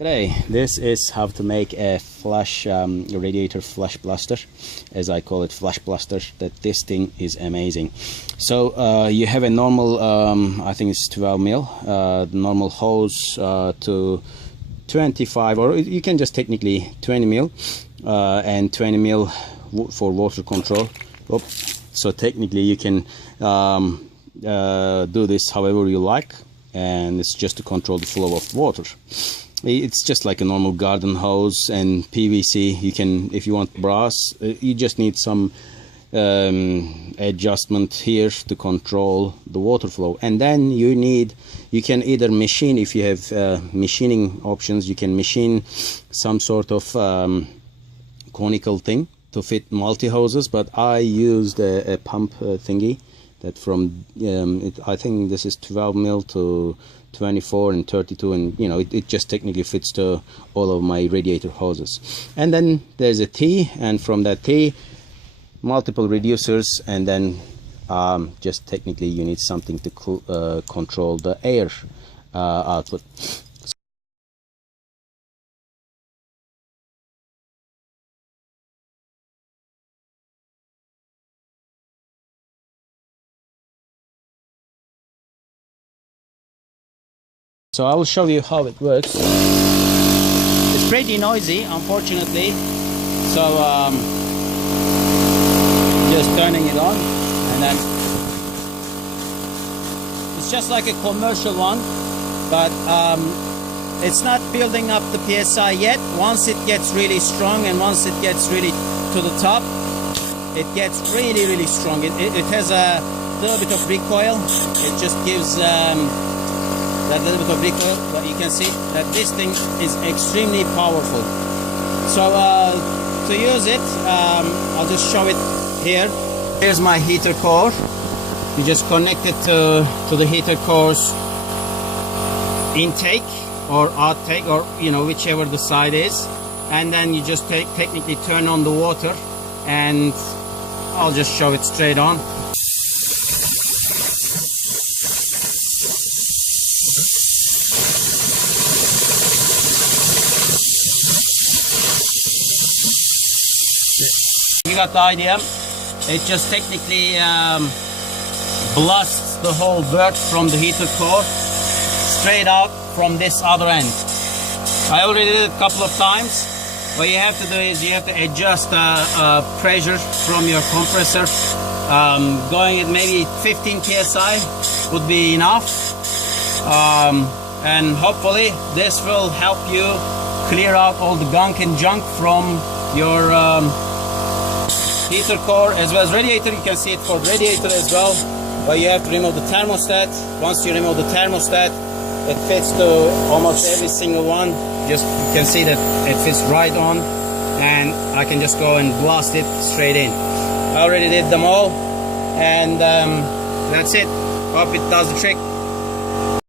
Today, this is how to make a flush radiator flush blaster, as I call it, flush blaster. This thing is amazing. So you have a normal, I think it's 12 mil, normal hose to 25, or you can just technically 20 mil, and 20 mil for water control. So technically you can do this however you like, and it's just to control the flow of water. It's just like a normal garden hose and PVC. You can, if you want brass, you just need some adjustment here to control the water flow. And then you can either machine, if you have machining options, you can machine some sort of conical thing to fit multi-hoses. But I used a pump thingy that from I think this is 12 mil to 24 and 32, and you know it just technically fits to all of my radiator hoses. And then there's a T, and from that T multiple reducers, and then just technically you need something to control the air output. So I will show you how it works. It's pretty noisy, unfortunately. So just turning it on, and then it's just like a commercial one, but it's not building up the PSI yet. Once it gets really strong, and once it gets really to the top, it gets really strong. It has a little bit of recoil. It just gives that little bit of recoil, but you can see that this thing is extremely powerful. So to use it, I'll just show it here. Here's my heater core. You just connect it to the heater core's intake or outtake, or you know, whichever the side is, and then you just technically turn on the water, and I'll just show it straight on. You got the idea. It just technically blasts the whole dirt from the heater core straight out from this other end. I already did it a couple of times. What you have to do is you have to adjust pressure from your compressor. Going at maybe 15 psi would be enough, and hopefully this will help you clear out all the gunk and junk from your heater core as well as radiator. You can see it for radiator as well, but you have to remove the thermostat. Once you remove the thermostat, it fits to almost every single one. Just you can see that it fits right on, and I can just go and blast it straight in. I already did them all, and that's it. Hope it does the trick.